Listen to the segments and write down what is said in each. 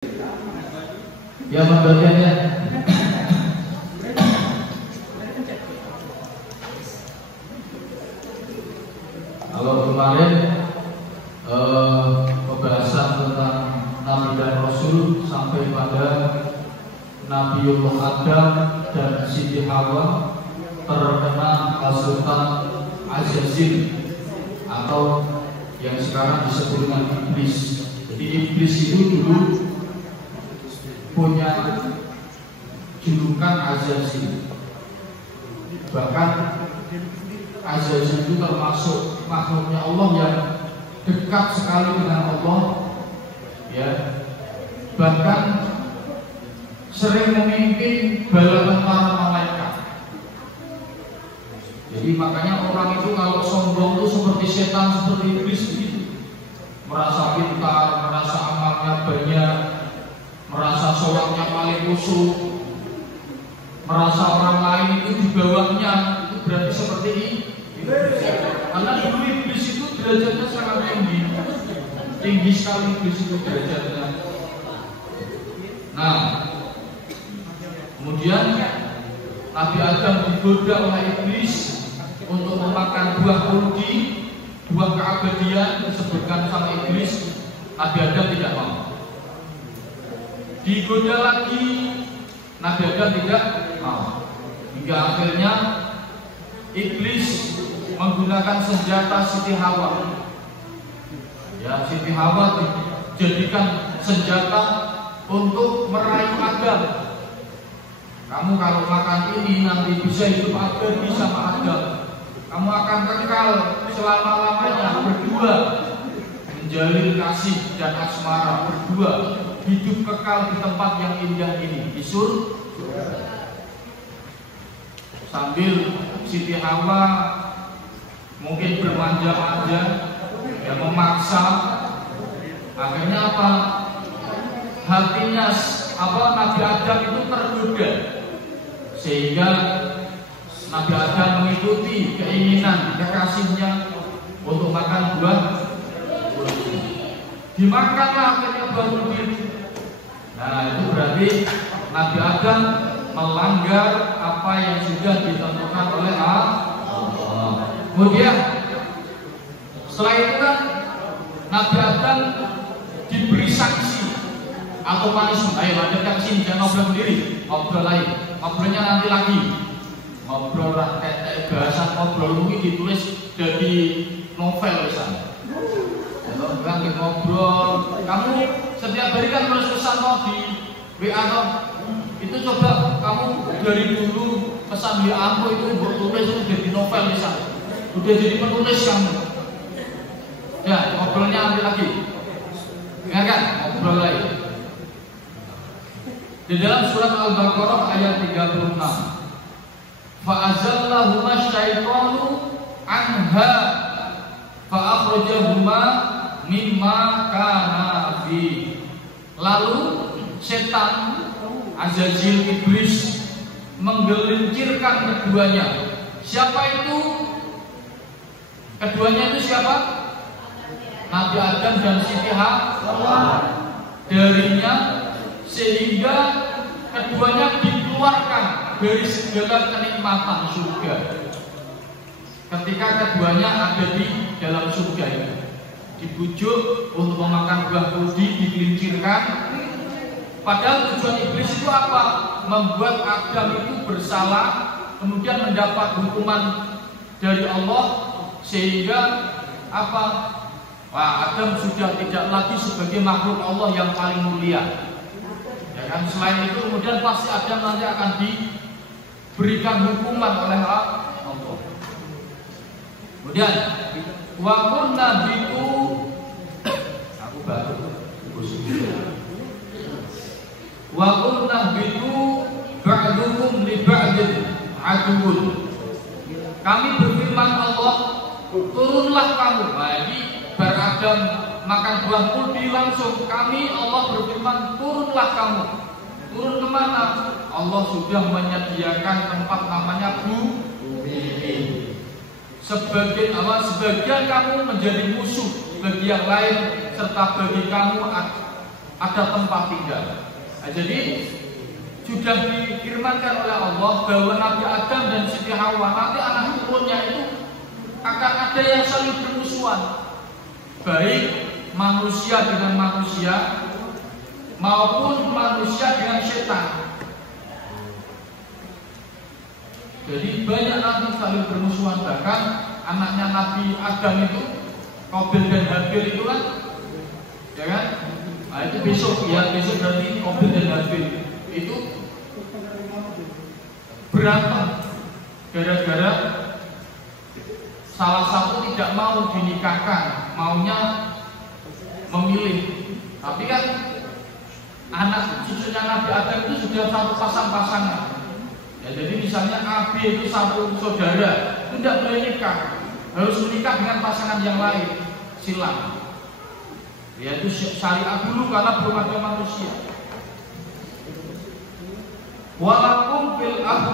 Ya pembagiannya. Kalau kemarin pembahasan tentang Nabi dan Rasul sampai pada Nabiullah Adam dan Siti Hawa terkena hasutan Azazil atau yang sekarang disebut dengan iblis. Jadi iblis itu dulu punya julukan Azazil. Bahkan Azazil itu termasuk makhluknya Allah yang dekat sekali dengan Allah, ya. Bahkan sering memimpin bala tentara malaikat. Jadi makanya orang itu kalau sombong itu seperti setan, seperti iblis gitu. Merasa pintar, merasa amalnya banyak, merasa sholatnya paling khusyuk, merasa orang lain itu di bawahnya, itu berarti seperti ini. Karena dulu iblis itu derajatnya sangat tinggi sekali iblis itu derajatnya. Nah, kemudian Nabi Adam digoda oleh iblis untuk memakan buah khuldi, buah keabadian disebutkan sama iblis. Nabi Adam tidak mau. Digoda lagi, Nabi Adam tidak mau. Hingga akhirnya iblis menggunakan senjata Siti Hawa. Ya, Siti Hawa dijadikan senjata untuk meraih Adam. Kamu kalau makan ini nanti bisa hidup abadi sama Adam. Kamu akan kekal selama-lamanya berdua, menjalin kasih dan asmara berdua, hidup kekal di tempat yang indah ini, di surga. Sambil Siti Hawa mungkin bermanja-manja, ya memaksa. Akhirnya apa? Hatinya Nabi Adam itu tergoda, sehingga Nabi Adam mengikuti keinginan kekasihnya untuk makan buah. Dimakanlah akhirnya buah itu. Nah, itu berarti Nabi Adam melanggar apa yang sudah ditentukan oleh Allah. Kemudian setelah itu kan Nabi Adam diberi sanksi atau punishment. Ayo lanjutkan ke sini, jangan ngobrol sendiri, ngobrol lain. Ngobrolnya nanti lagi. Ngobrol kayak bahasan ngobrol ini ditulis jadi novel misalnya. Kalau kan ngobrol, kamu setiap hari kan nulis pesan di WA atau itu coba kamu dari dulu pesan WA itu buat tulis itu jadi novel misalnya. Udah jadi penulis kamu. Ya, ngobrolnya nanti lagi. Dengarkan ngobrol lain. Di dalam surat Al-Baqarah ayat 36, fa'azallahuma syaitanu anha fa'akhrajahuma mimma kana fi. Lalu setan Azazil iblis menggelincirkan keduanya. Siapa itu? Keduanya itu siapa? Nabi Adam dan Siti Hawa. Darinya, sehingga keduanya dikeluarkan dari segala kenikmatan surga. Ketika keduanya ada di dalam surga itu, dibujuk untuk memakan buah khuldi, digelincirkan. Padahal tujuan iblis itu apa? Membuat Adam itu bersalah, kemudian mendapat hukuman dari Allah, sehingga apa? Wah, Adam sudah tidak lagi sebagai makhluk Allah yang paling mulia. Ya kan? Selain itu kemudian pasti Adam nanti akan diberikan hukuman oleh Allah. Kemudian wa kunna biku, aku baru wa kunna biku ba'dukum li ba'din aduun. Kami berfirman Allah, turunlah kamu. Nah, ini bar Adam makan buah khuldi langsung kami Allah berfirman, turunlah kamu. Turun kemana? Allah sudah menyediakan tempat namanya bumi. Sebagian kamu menjadi musuh bagi yang lain, serta bagi kamu ada tempat tinggal. Nah, jadi sudah difirmankan oleh Allah bahwa Nabi Adam dan Siti Hawa nanti anak turunnya itu akan ada yang saling bermusuhan, baik manusia dengan manusia maupun manusia dengan setan. Jadi banyak nanti saling bermusuhan, bahkan anaknya Nabi Adam itu Qabil dan Habil itu kan, ya kan? Nah, itu besok berarti Qabil dan Habil itu berantem gara-gara salah satu tidak mau dinikahkan, maunya memilih. Tapi kan anak cucunya Nabi Adam itu sudah satu pasang-pasangan. Ya, jadi misalnya AB itu satu saudara, itu tidak boleh nikah, harus menikah dengan pasangan yang lain, silang. Yaitu syariat dulu karena belum ada manusia. Walakum fil aku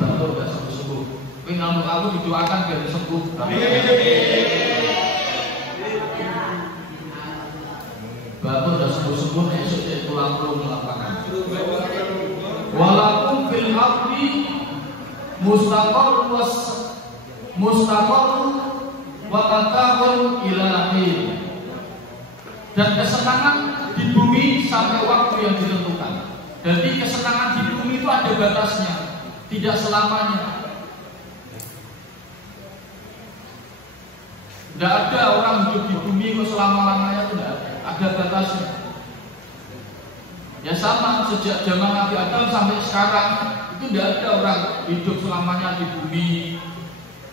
baru gak sembuh-sembuh. Tapi ngamuk aku didoakan biar sembuh. Bapak udah sembuh-sembuh, esok saya pulang lapangan. Walakum fil ardi mustaqarrun wa mata'un ila hin. Dan kesenangan di bumi sampai waktu yang ditentukan. Jadi kesenangan di bumi itu ada batasnya, tidak selamanya. Tidak ada orang hidup di bumi kok selama-lamanya, tidak ada batasnya. Ya sama sejak zaman Nabi Adam sampai sekarang itu tidak ada orang hidup selamanya di bumi.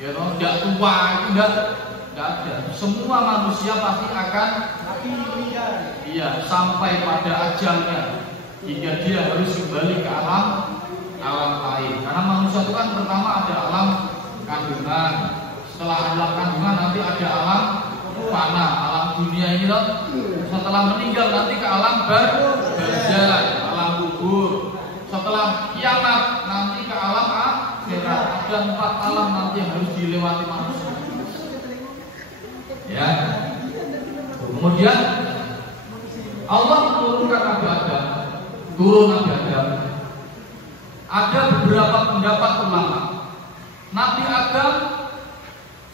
Ya, tidak tua itu tidak ada. Semua manusia pasti akan sampai pada ajalnya, hingga dia harus kembali ke alam lain. Karena manusia itu kan pertama ada alam kandungan, setelah alam kandungan nanti ada alam fana, alam dunia ini loh. Setelah meninggal nanti ke alam barzah, alam kubur. Setelah kiamat nanti ke alam akhirat. Ada 4 alam nanti yang harus dilewati manusia. Ya. Kemudian Allah menurunkan Nabi Adam, Ada beberapa pendapat ulama. Nabi Adam,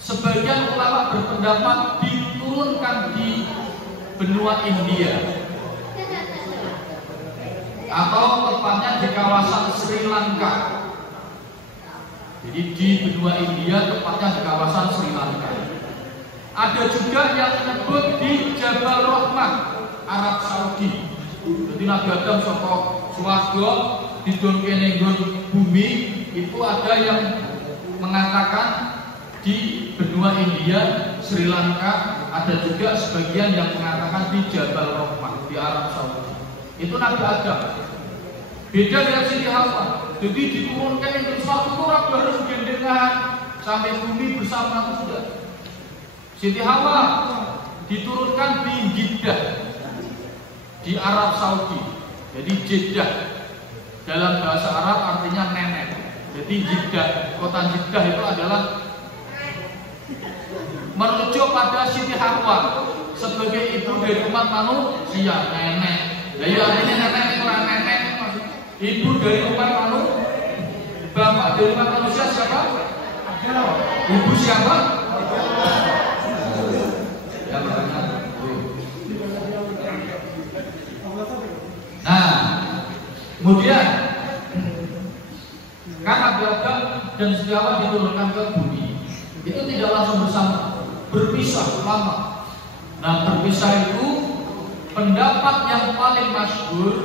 sebagian ulama berpendapat diturunkan di benua India, atau tepatnya di kawasan Sri Lanka. Jadi di benua India, tepatnya di kawasan Sri Lanka. Ada juga yang menyebut di Jabal Rahmah, Arab Saudi. Jadi Nabi Adam saka swarga didongkene bumi, itu ada yang mengatakan di benua India, Sri Lanka. Ada juga sebagian yang mengatakan di Jabal Rahmah di Arab Saudi. Itu Nabi Adam. Beda dengan Siti Hawa. Jadi diturunkan yang suatu orang harus gendengan sampai bumi bersama sudah. Siti Hawa diturunkan di Jeddah di Arab Saudi. Jadi Jeddah dalam bahasa Arab artinya nenek. Jadi Jeddah, kota Jeddah itu adalah merujuk pada Siti Hawa sebagai ibu dari umat manusia, nenek. Jadi artinya nenek kurang nenek, ibu dari umat manusia. Bapak dari umat manusia siapa? Ibu siapa? Ya, nah, kemudian karena Nabi Adam dan Siti Hawa diturunkan ke bumi, itu tidak langsung bersama, berpisah lama. Nah, berpisah itu pendapat yang paling masyhur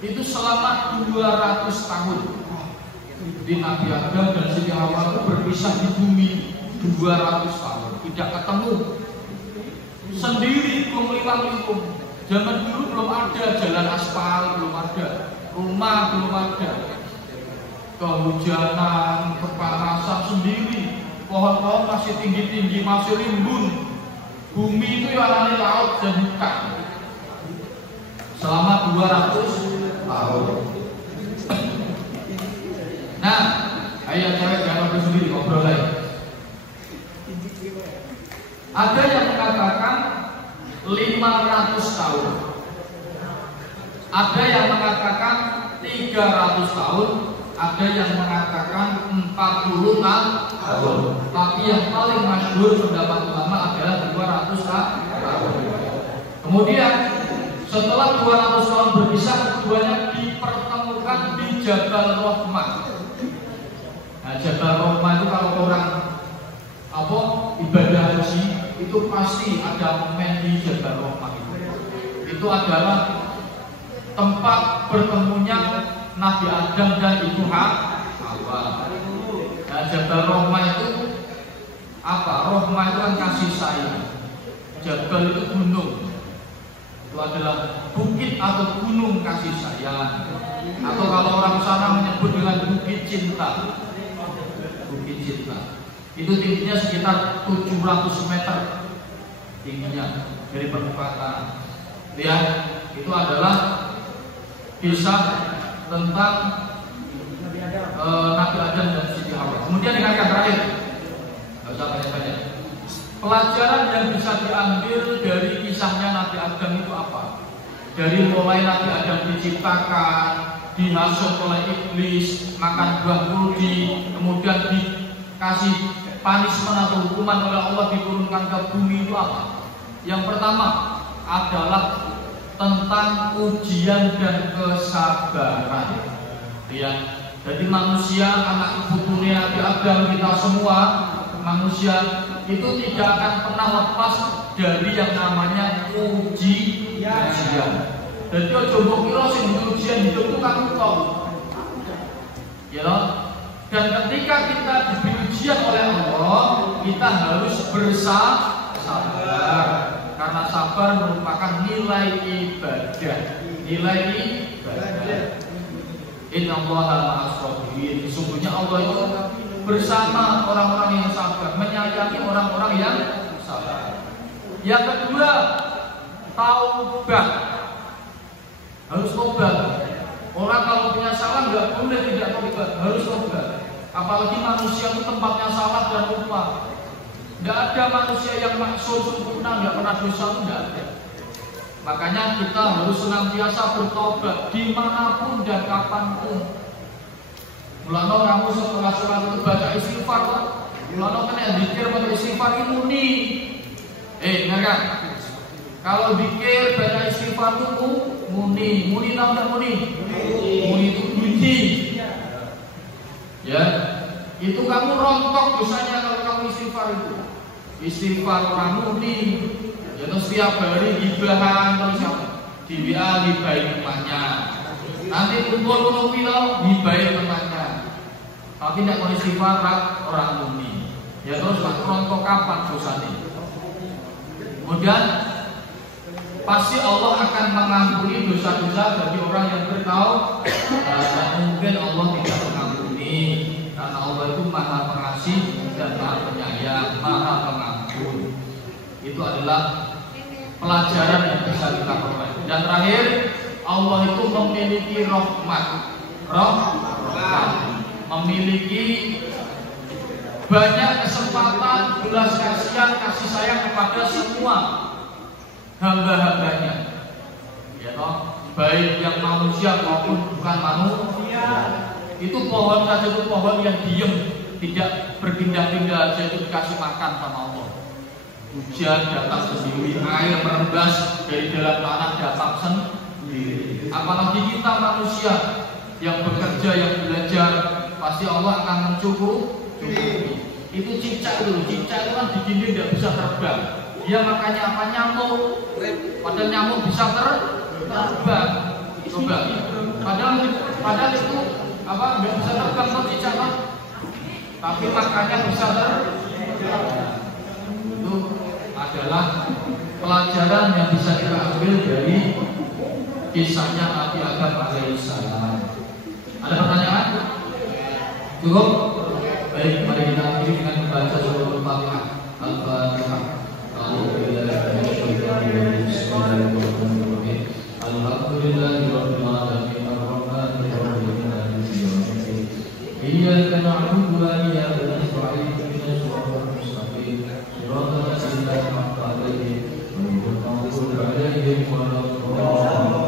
itu selama 200 tahun. Di Nabi Adam dan Siti Hawa itu berpisah di bumi 200 tahun, tidak ketemu. Sendiri lingkung. Zaman dulu belum ada jalan aspal, belum ada rumah, belum ada. Kehujanan, kepanasan sendiri. Pohon-pohon masih tinggi-tinggi, masih rimbun. Bumi itu yang ada laut dan hutan. Selama 200 tahun. Nah, ayat cewek jangan sendiri ngobrol lagi. Ada yang mengatakan 500 tahun. Ada yang mengatakan 300 tahun, ada yang mengatakan 40 tahun. Tapi yang paling masyhur pendapat ulama adalah 200 tahun. Kemudian setelah 200 tahun berpisah, keduanya dipertemukan di Jabal Rahmah. Nah, Jabal Rahmah itu kalau orang ibadah haji itu pasti ada momen di Jabal Rahmah itu. Itu adalah tempat bertemunya Nabi Adam dan Ibu Hawa. Nah, Jabal Rahmah itu apa? Rahmah itu kan kasih sayang. Jabal itu gunung. Itu adalah bukit atau gunung kasih sayang. Atau kalau orang sana menyebut dengan bukit cinta. Bukit cinta. Itu tingginya sekitar 700 meter tingginya dari permukaan tanah. Lihat, itu adalah kisah tentang Nabi Adam dan Siti Hawa. Kemudian dikatakan terakhir, nggak usah banyak-banyak. Pelajaran yang bisa diambil dari kisahnya Nabi Adam itu apa? Dari mulai Nabi Adam diciptakan, dihasut oleh iblis, makan buah kuldi, kemudian dikasih punishment atau hukuman oleh Allah, diturunkan ke bumi, itu apa? Yang pertama adalah tentang ujian dan kesabaran. Ya, jadi manusia, anak ibu dunia Nabi Adam, kita semua manusia itu tidak akan pernah lepas dari yang namanya ujian. Jadi coba kira sing ujian hidup itu kan kok. Ya loh. Dan ketika kita diberi ujian oleh Allah, kita harus bersabar. Karena sabar merupakan nilai ibadah. Nilai ibadah. Innallaha ma'as-sabirin. Sesungguhnya Allah itu bersama orang-orang yang sabar, menyayangi orang-orang yang sabar. Yang kedua, taubat. Harus taubat. Orang kalau punya salah nggak boleh tidak taubat, harus taubat. Apalagi manusia itu tempatnya salah dan lupa. Nggak ada manusia yang maksud sempurna, nggak pernah dosa, nggak ada. Makanya kita harus senantiasa bertobat dimanapun dan kapanpun. Mulanya kamu setelah sholat itu baca istighfar, mulanya kena zikir baca istighfar itu muni. Dengar kan? Kalau zikir baca istighfar itu muni, muni tahu nggak muni? Muni itu bunyi. Ya, itu kamu rontok dosanya kalau kamu istighfar itu. Istighfar kamu nih, ya terus setiap hari gibahan terus di WA gibahin temannya. Nanti kumpul pilo gibahin temannya. Tapi tidak mau istighfar orang muni. Ya terus rontok kapan dosanya? Kemudian pasti Allah akan mengampuni dosa-dosa bagi orang yang bertaubat. Mungkin Allah tidak mengampuni karena Allah itu Maha Pengasih dan Maha Penyayang, Maha Pengampun. Itu adalah pelajaran yang bisa kita peroleh. Dan terakhir, Allah itu memiliki rahmat, memiliki banyak kesempatan, belas kasihan, kasih sayang kepada semua hamba-hambanya. Ya toh, baik yang manusia maupun bukan manusia. Itu pohon saja, itu pohon yang diem, tidak berpindah-pindah, saja itu dikasih makan sama Allah. Hujan datang sendiri, air merembas dari dalam tanah datang sendiri. Apalagi kita manusia yang bekerja, yang belajar, pasti Allah akan mencukupi. Itu cicak itu kan di dinding tidak bisa terbang. Dia makannya apa? Nyamuk. Padahal nyamuk bisa terbang. Coba. Padahal itu apa? Nggak bisa terbang tuh cicak kan? Tapi makannya bisa terbang. Itu adalah pelajaran yang bisa kita ambil dari kisahnya Nabi Adam alaihissalam. Ada pertanyaan? Cukup? Baik, mari kita akhiri dengan membaca surah Al-Fatihah. Al-Fatihah. Bismillahirrahmanirrahim. Alhamdulillahirabbil alamin arrahmanir rahim maliki yaumiddin. Iyyaka na'budu wa iyyaka nasta'in ihdinas siratal mustaqim. Shiratal ladzina an'amta 'alaihim ghairil maghdubi 'alaihim waladdallin.